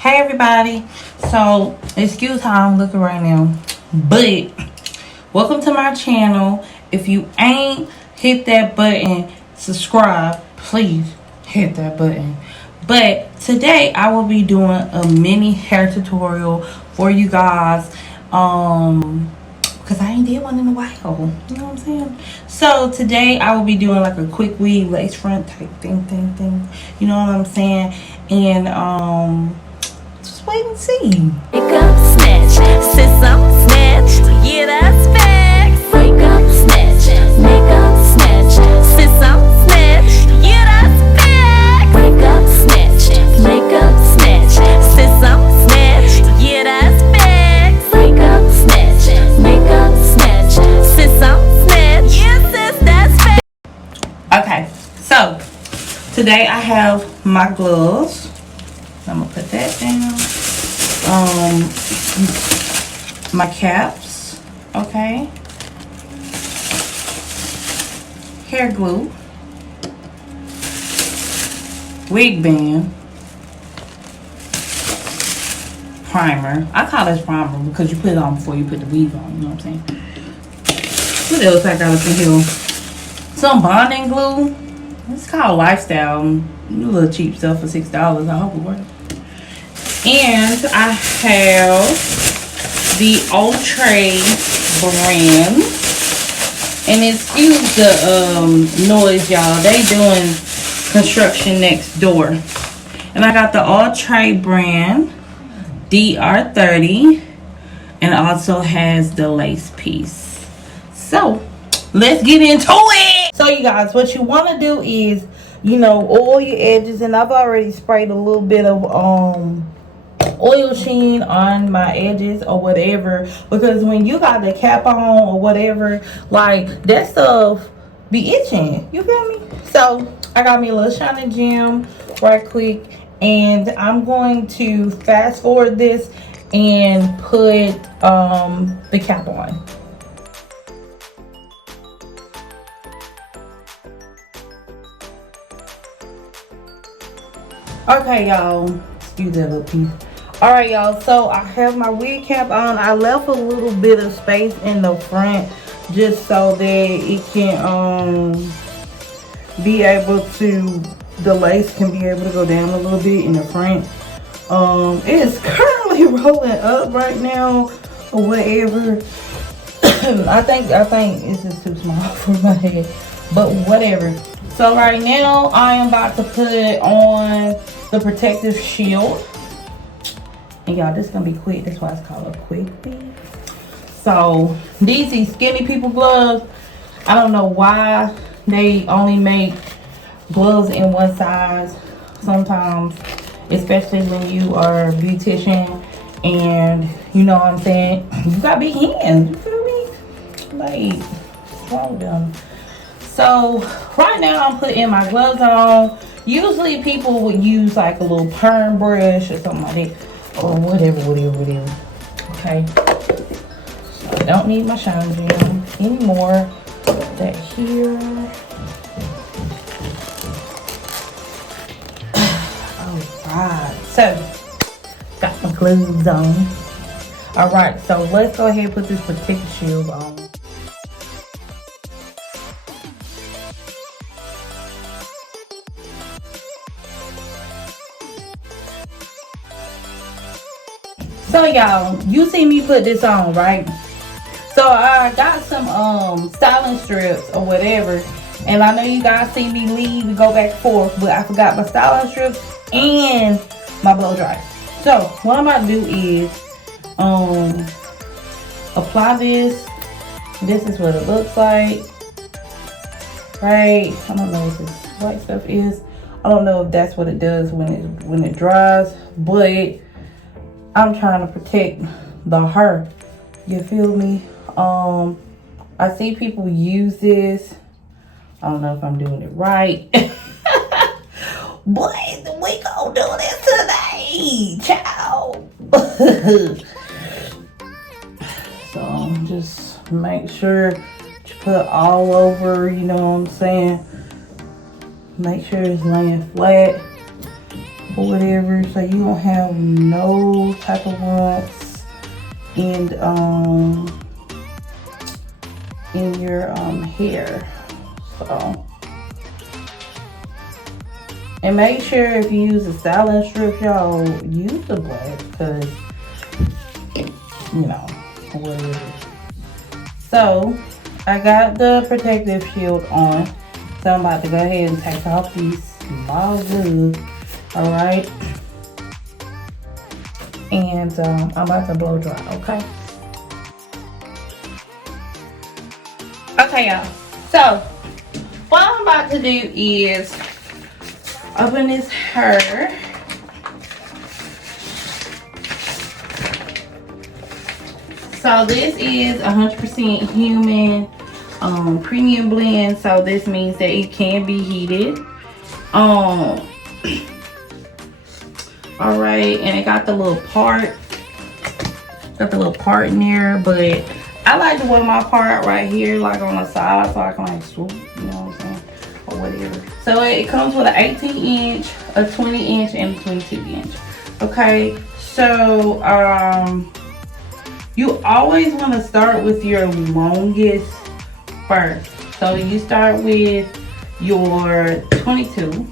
Hey everybody, so excuse how I'm looking right now, but welcome to my channel. If you ain't hit that button, subscribe, please hit that button. But today I will be doing a mini hair tutorial for you guys, because I ain't did one in a while, you know what I'm saying? So today I will be doing like a quick weave lace front type thing, you know what I'm saying? And just wait and see. Wake up, snatch, since I'm snatched, yeah, that's facts. Wake up, snatch, make up, snatch, since I'm snatched, yeah, that's facts. Wake up, snatch, make up, snatch, since I'm snatched, yeah, that's facts. Wake up, snatch, make up, snatch, since I'm snatched, yeah, sis, that's facts. Okay, so today I have my gloves. I'm gonna put that down. My caps, okay. Hair glue, wig band, primer. I call this primer because you put it on before you put the weave on. You know what I'm saying? What else I got up in here? Some bonding glue. It's called Lifestyle. A little cheap stuff for $6. I hope it works. And I have the Outre brand. And excuse the noise, y'all. They doing construction next door. And I got the Outre brand, DR30. And it also has the lace piece. So, let's get into it. So, you guys, what you want to do is, you know, oil your edges. And I've already sprayed a little bit of oil sheen on my edges or whatever, because when you got the cap on or whatever, like that stuff be itching, you feel me? So I got me a little shiny gem right quick, and I'm going to fast forward this and put the cap on. Okay, y'all, excuse that little piece. Alright, y'all, so I have my wig cap on. I left a little bit of space in the front just so that it can be able to, the lace can be able to go down a little bit in the front. It is currently rolling up right now or whatever. I think it's just too small for my head, but whatever. So right now I am about to put on the protective shield. And y'all, this is gonna be quick. That's why it's called a quick weave. So these skinny people gloves, I don't know why they only make gloves in one size sometimes, especially when you are a beautician and you know what I'm saying, you got big hands, you feel me? Like, what's wrong with them? So right now I'm putting my gloves on. Usually people would use like a little perm brush or something like that, or whatever. Okay, so I don't need my shine gem anymore. Put that here. Alright, so got my gloves on. Alright, so let's go ahead and put this protective shield on. So y'all, you see me put this on, right? So I got some styling strips or whatever, and I know you guys see me leave and go back and forth, but I forgot my styling strips and my blow dry. So what I'm about to do is apply this. This is what it looks like, right? I don't know what this white stuff is. I don't know if that's what it does when it dries, but I'm trying to protect the hair, you feel me? I see people use this. I don't know if I'm doing it right. But we gonna do this today, ciao. So just make sure you put all over, you know what I'm saying? Make sure it's laying flat. or whatever, so you don't have no type of lumps in your hair. So, and make sure if you use a styling strip, y'all use the black, because you know, whatever. So I got the protective shield on, so I'm about to go ahead and take off these small glue. All right, and I'm about to blow dry. Okay, y'all. So what I'm about to do is open this hair. So this is 100% human premium blend. So this means that it can be heated. All right, and it got the little part. Got the little part in there, but I like to wear my part right here, like on the side, so I can like swoop, you know what I'm saying, or whatever. So it comes with an 18-inch, a 20-inch, and a 22-inch. Okay, so you always want to start with your longest first. So you start with your 22,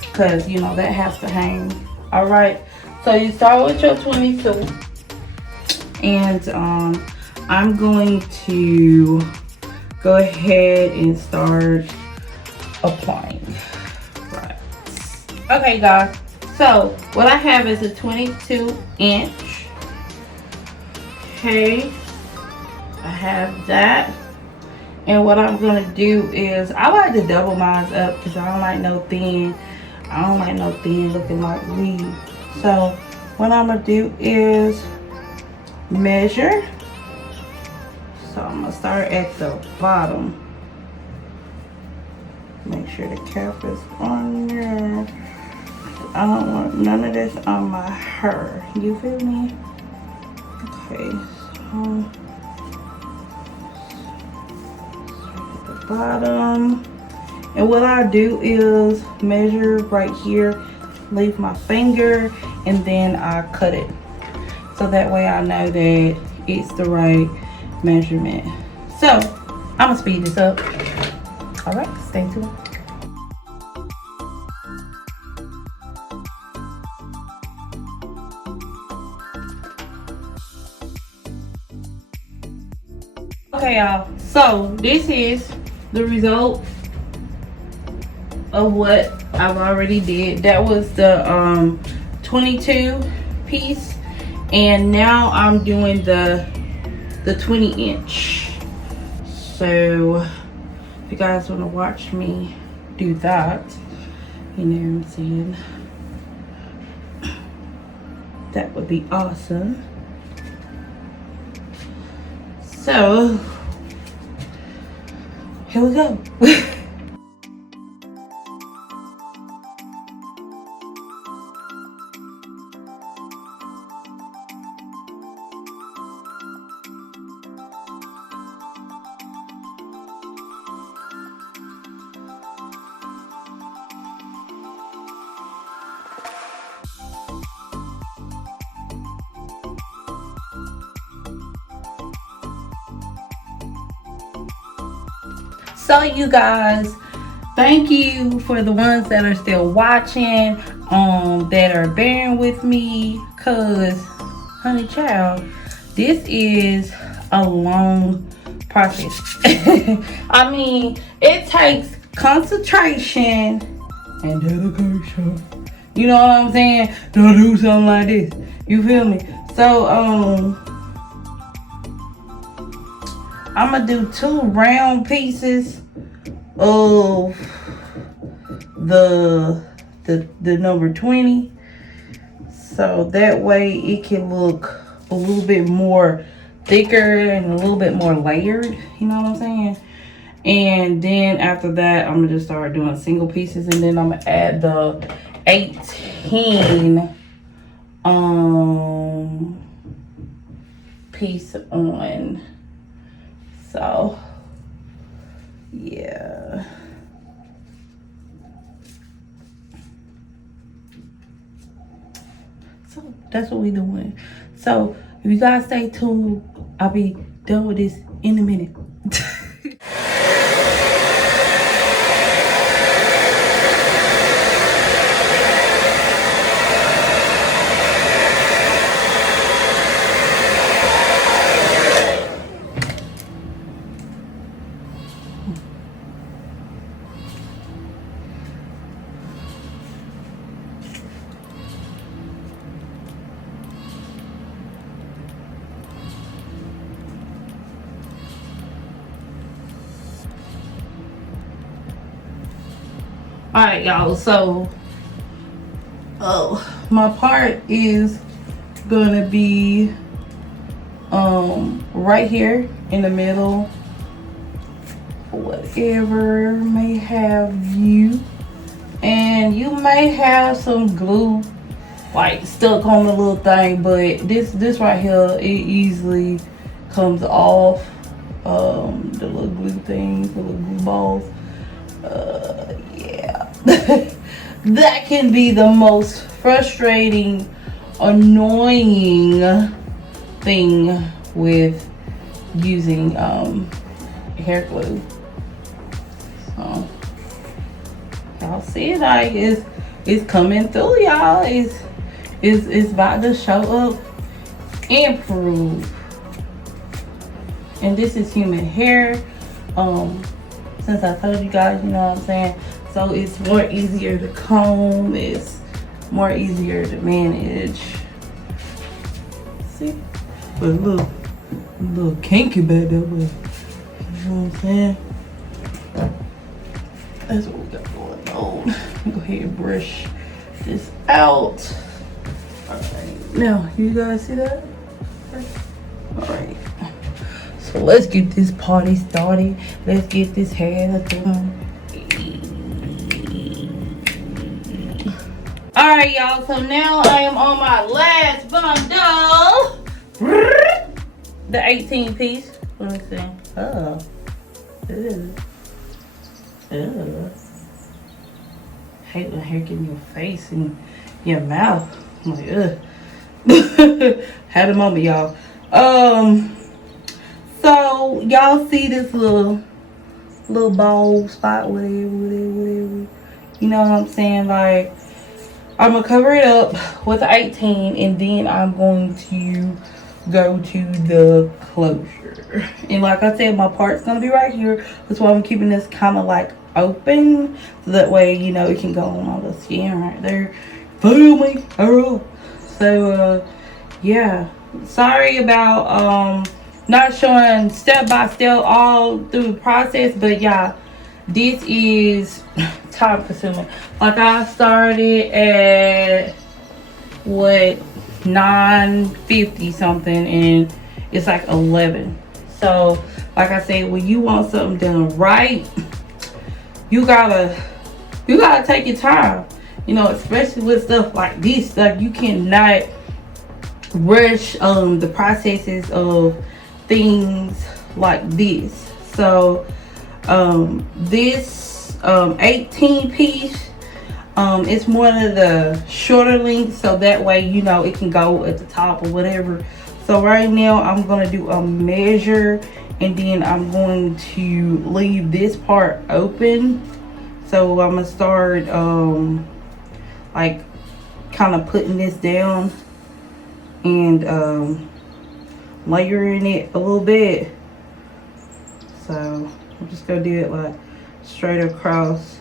because you know that has to hang. All right, so you start with your 22, and I'm going to go ahead and start applying. Right. Okay, guys. So what I have is a 22-inch. Okay, I have that. And what I'm gonna do is, I like to double mine up because I don't like no thin. I don't like no thin looking like weave. So what I'm gonna do is measure. So I'm gonna start at the bottom. Make sure the cap is on there. I don't want none of this on my hair. You feel me? Okay, so at the bottom. And what I do is measure right here, leave my finger, and then I cut it. So that way I know that it's the right measurement. So I'm gonna speed this up. All right, stay tuned. Okay, y'all, so this is the result of what I've already did. That was the 22 piece, and now I'm doing the 20-inch. So if you guys want to watch me do that, you know what I'm saying, that would be awesome. So here we go. So you guys, thank you for the ones that are still watching, that are bearing with me, cause honey child, this is a long process. I mean, it takes concentration and dedication, you know what I'm saying, to do something like this, you feel me? So I'm gonna do 2 round pieces of the number 20, so that way it can look a little bit more thicker and a little bit more layered, you know what I'm saying? And then after that, I'm gonna just start doing single pieces, and then I'm gonna add the 18 piece on. So yeah, So that's what we doing. So if you guys stay tuned, I'll be done with this in a minute. Alright, y'all, so my part is gonna be right here in the middle, whatever may have you, and you may have some glue like stuck on the little thing, but this right here, it easily comes off. The little glue things, the little glue balls, yeah. That can be the most frustrating, annoying thing with using hair glue. So y'all see, like it's coming through, y'all. It's about to show up and prove. And this is human hair. Since I told you guys, you know what I'm saying, so it's more easier to comb, it's more easier to manage. See, but a little kinky back there, but you know what I'm saying. That's what we got going on. Go ahead and brush this out. All right, now you guys see that? All right. So let's get this party started. Let's get this hair done. Alright, y'all. So now I am on my last bundle. The 18 piece. Let me see. Oh. Ew. Ew. Hate when hair get in your face and your mouth. I'm like, ugh. Had a moment, y'all. So y'all see this little bald spot, whatever. You know what I'm saying? Like, I'm gonna cover it up with 18, and then I'm going to go to the closure. And like I said, my part's gonna be right here. That's why I'm keeping this kind of like open, so that way, you know, it can go on all the skin right there. Feel me? Alright. So yeah, sorry about not showing step by step all through the process, but yeah, this is time consuming. Like, I started at what, 9:50 something, and it's like 11. So like I said, when you want something done right, you gotta take your time, you know, especially with stuff like this. Like, you cannot rush the processes of things like this. So this 18 piece, it's one of the shorter lengths, so that way, you know, it can go at the top or whatever. So right now I'm gonna do a measure, and then I'm going to leave this part open. So I'm gonna start like kind of putting this down and layering it a little bit. So I'm just gonna do it like straight across.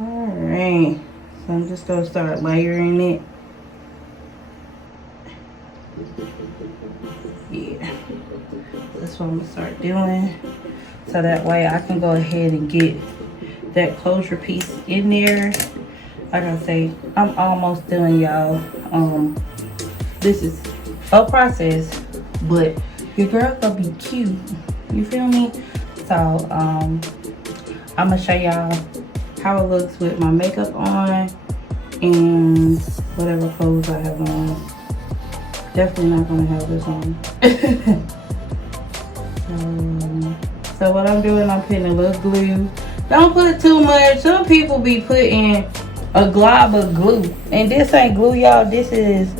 All right, so I'm just gonna start layering it. Yeah, that's what I'm gonna start doing, so that way I can go ahead and get that closure piece in there. Like I say, I'm almost done, y'all. This is a process, but your girl gonna be cute, you feel me? So I'm gonna show y'all how it looks with my makeup on and whatever clothes I have on. Definitely not gonna have this on. So what I'm doing, I'm putting a little glue. Don't put too much. Some people be putting a glob of glue. And this ain't glue, y'all. This is,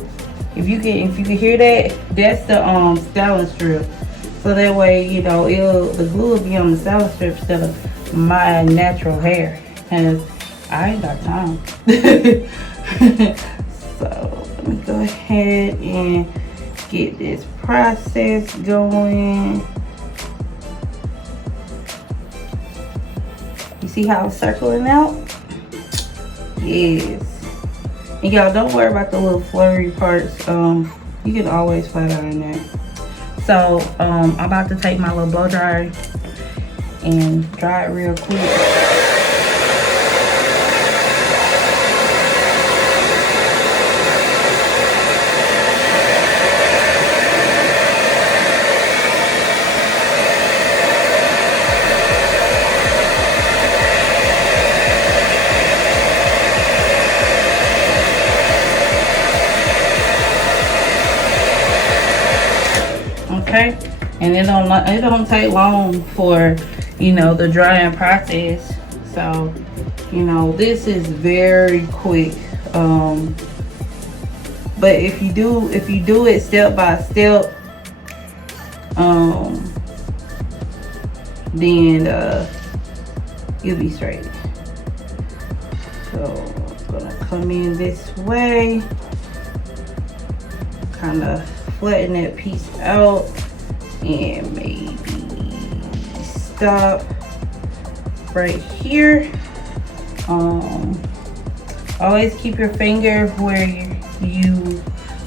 if you can hear that, that's the styling strip. So that way, you know, the glue will be on the styling strip instead of my natural hair. And I ain't got time. So let me go ahead and get this process going. You see how it's circling out? Yes. And y'all, don't worry about the little flurry parts. You can always flat iron that. So I'm about to take my little blow dryer and dry it real quick. Okay, and it don't take long for, you know, the drying process. So, you know, this is very quick. But if you do it step by step, then you'll be straight. So I'm gonna come in this way, kind of flatten that piece out, and maybe stop right here. Always keep your finger where you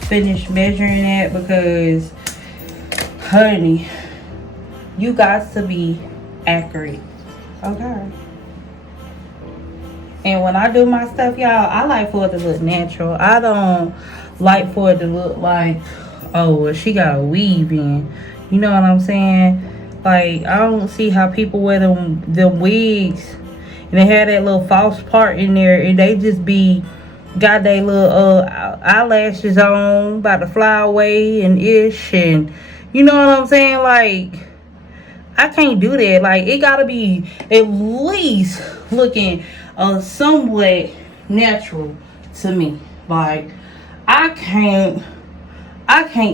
finish measuring at, because honey, you got to be accurate. Okay. And when I do my stuff, y'all, I like for it to look natural. I don't like for it to look like, oh, well, she got a weave in. You know what I'm saying? Like, I don't see how people wear them wigs and they have that little false part in there, and they just be got their little eyelashes on, about to fly away and ish, and you know what I'm saying? Like, I can't do that. Like, it gotta be at least looking somewhat natural to me. Like, I can't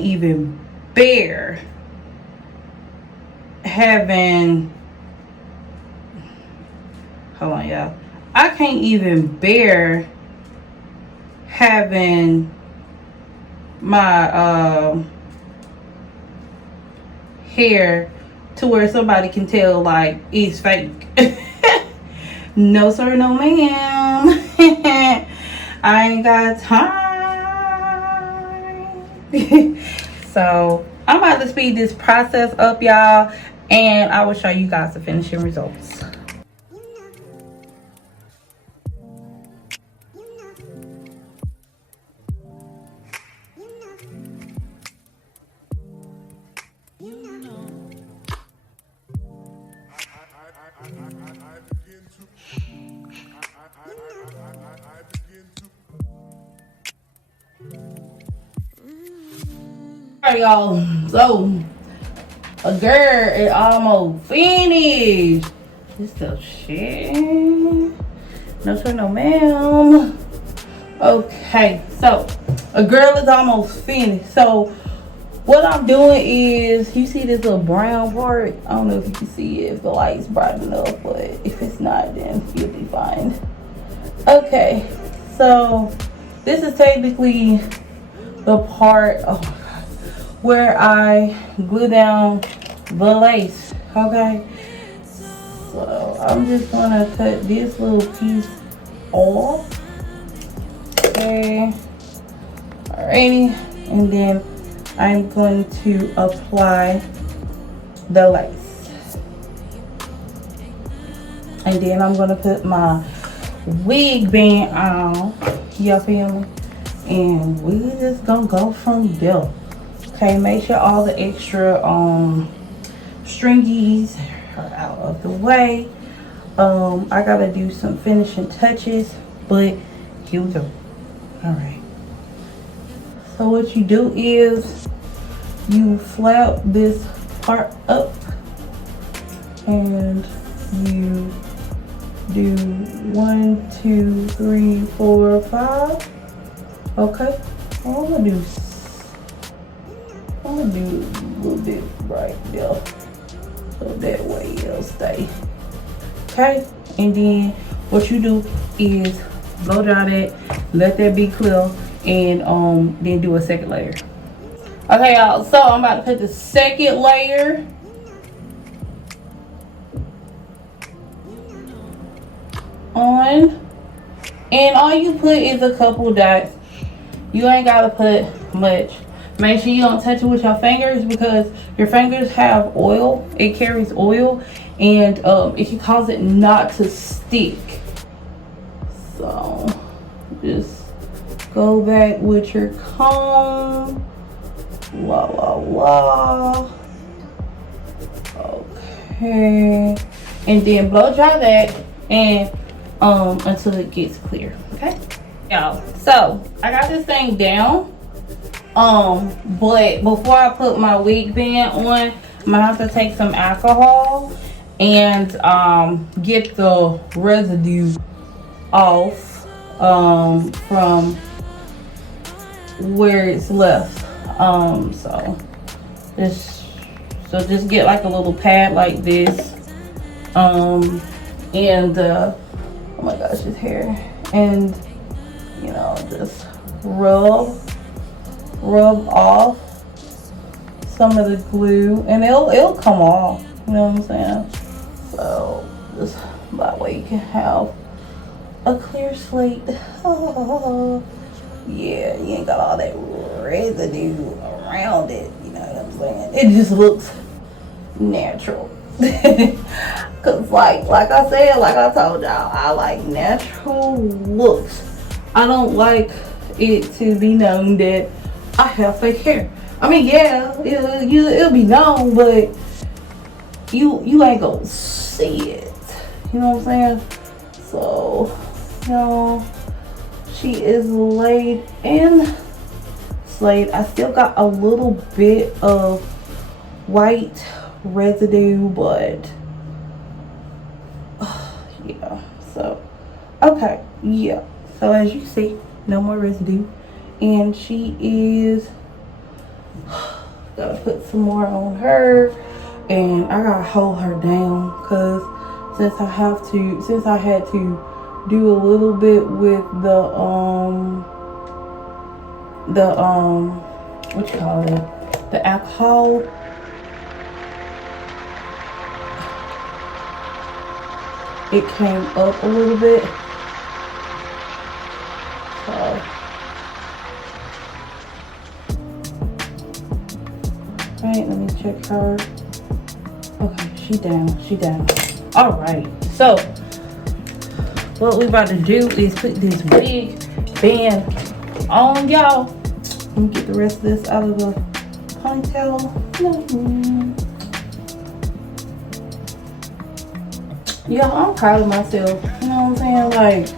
even bear having, hold on, y'all. I can't even bear having my hair to where somebody can tell, like, it's fake. No sir, no ma'am. I ain't got time. So I'm about to speed this process up, y'all, and I will show you guys the finishing results. Alright, y'all, so a girl is almost finished. This stuff shit. No sir, no ma'am. Okay, so a girl is almost finished. So what I'm doing is, you see this little brown part? I don't know if you can see it if the light's bright enough, but if it's not, then you'll be fine. Okay, so this is technically the part, oh my god, where I glue down the lace. Okay, so I'm just gonna cut this little piece off. Okay, alrighty, and then I'm going to apply the lace, and then I'm gonna put my wig band on. You feel me? And we just gonna go from there. Okay, make sure all the extra stringies are out of the way. I gotta do some finishing touches, but here we go. All right, so what you do is you flap this part up and you do 1, 2, 3, 4, 5. Okay. Well, I'm gonna do a little bit right there, so that way it'll stay. Okay. And then what you do is blow dry that, let that be clear, and then do a second layer. Okay, y'all. So I'm about to put the second layer. On, and all you put is a couple dots. You ain't gotta put much. Make sure you don't touch it with your fingers, because your fingers have oil. It carries oil, and it can cause it not to stick. So just go back with your comb. La la la. Okay, and then blow dry that, and until it gets clear. Okay, y'all. So I got this thing down. But before I put my wig band on, I'm gonna have to take some alcohol and get the residue off from where it's left. So just get like a little pad like this. And oh my gosh, his hair. And you know, just rub off some of the glue, and it'll come off. You know what I'm saying? So just that way you can have a clear slate. Yeah, you ain't got all that residue around it. You know what I'm saying? It just looks natural. Cause like I said, like I told y'all, I like natural looks. I don't like it to be known that I have fake hair. I mean, yeah, it'll be known, but you ain't gonna see it. You know what I'm saying? So, you know, she is laid in slate. I still got a little bit of white residue, but yeah. So, okay, yeah. So as you see, no more residue, and she is gotta put some more on her, and I gotta hold her down, cause since I had to do a little bit with the what you call it, the alcohol. It came up a little bit. So right, let me check her. Okay, she down. All right, so what we about to do is put this wig band on, y'all. Let me get the rest of this out of the ponytail. Yeah, I'm proud of myself. You know what I'm saying? Like,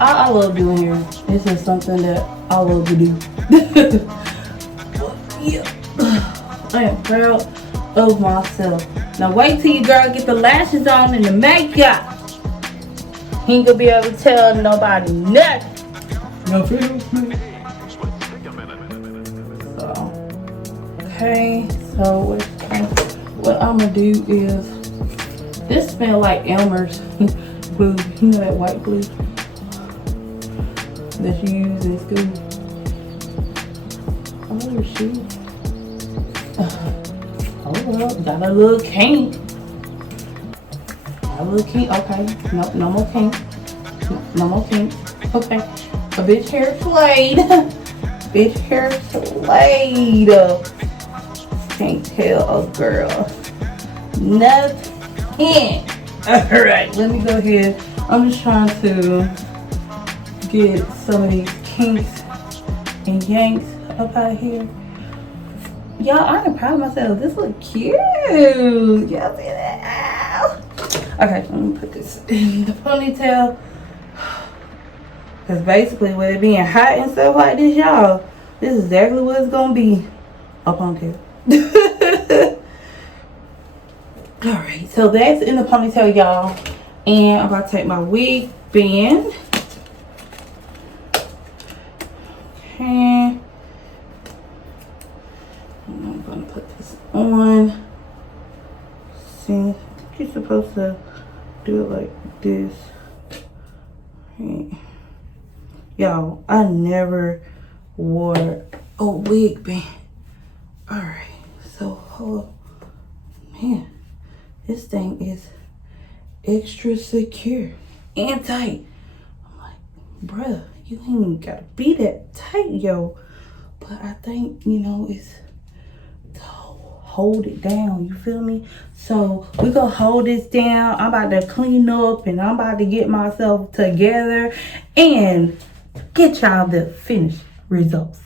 I love doing hair. It's just something that I love to do. Yeah, I am proud of myself. Now wait till your girl get the lashes on and the makeup. He ain't gonna be able to tell nobody nothing. No feels me. So, okay. So what I'm gonna do is, this smells like Elmer's glue. You know that white glue that you use in school? Oh, shoot. Oh, well, got a little kink. Okay. Nope, no more kink. No more kink. Okay. A bitch hair flayed. Bitch hair flayed. Can't tell a girl nothing. Alright, let me go ahead. I'm just trying to get some of these kinks and yanks up out here. Y'all, I am proud of myself. This look cute. Y'all see that? Ow. Okay, let me put this in the ponytail. Because basically with it being hot and stuff like this, y'all, this is exactly what it's going to be. A ponytail. Alright, so that's in the ponytail, y'all. And I'm about to take my wig band. Okay. And I'm gonna put this on. See, I think you're supposed to do it like this. Right. Y'all, I never wore a wig band. Alright, so oh man, this thing is extra secure and tight. I'm like, bruh, you ain't even gotta be that tight, yo. But I think, you know, it's to hold it down, you feel me? So we gonna hold this down. I'm about to clean up and I'm about to get myself together and get y'all the finished results.